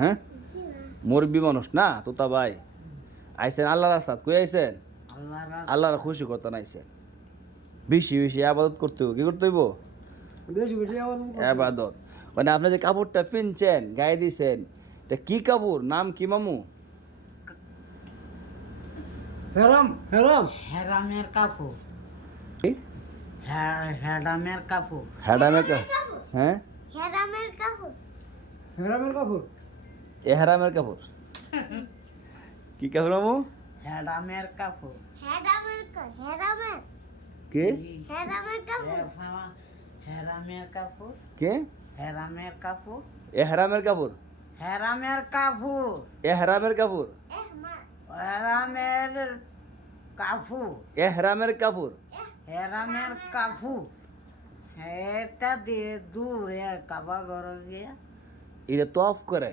হ্যাঁ মরবি মানুষ না তোতা ভাই আইসেন আল্লাহ রাস্তা কই আইসেন আল্লাহর খুশি করতে আইসেন বেশি বেশি আবাদত করতে কি করতে হইব আবাদত মানে আপনি যে কাপড়টা পিনছেন গায়ে দিছেন এটা কি কাপড় নাম কি মামু হেরাম হেরাম হেরামের কাপড় হ্যাঁ হ্যাঁ কাপড় হ্যাঁ কাপড় হ্যাঁ হ্যাঁ কাপড় হ্যাঁ কাপড় হ্যাঁ হ্যাঁ এহরামের কাপড় কি কাপড় মামু হেডামের কাপড় হেডামের হেডামের কে হেডামের কাপড় হেডামের কাপড় কে হেডামের কাপড় এহরামের কাপড় হেডামের কাপড় এহরামের কাপড় এহরামের কাপড় এহরামের কাপড় এহরামের কাপড় হ্যাঁ এটা দিয়ে দূর এ কাবা ঘর গিয়া এটা তো অফ করে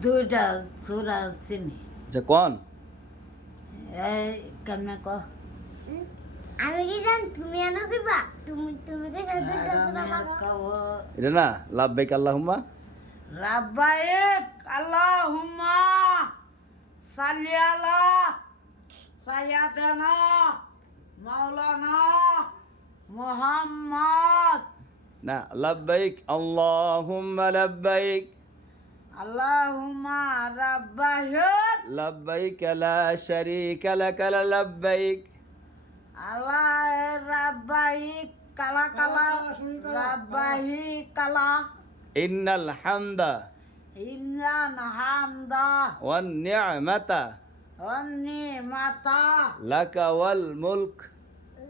Sudah, sudah sini. Jakon. Eh, kamu ini kan hmm? ah, ka dena, Allahumma. Allahumma salyala, sayadana, maulana, Muhammad. Nah, labbaik Allahumma labbaik. اللهم ربك لبيك لا شريك لك لا لبيك الله ربك كلا كلا ربك لا إن الحمد إن الحمد والنعمة والنعمة لك والملك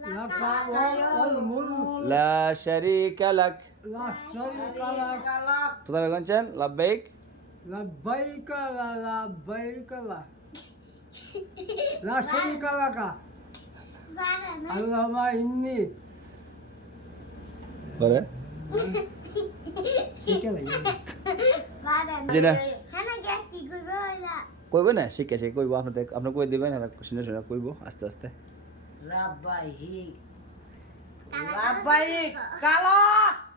لك والملك لا شريك لك لا شريك لك تطلع لبيك لبيك لا لبيك لا لا شريك لك اللهم إني بره কইব না শিখেছে কইব আপনাদের আপনার কই দিবেন শুনে শুনে কইব আস্তে আস্তে রাব্বাই কালা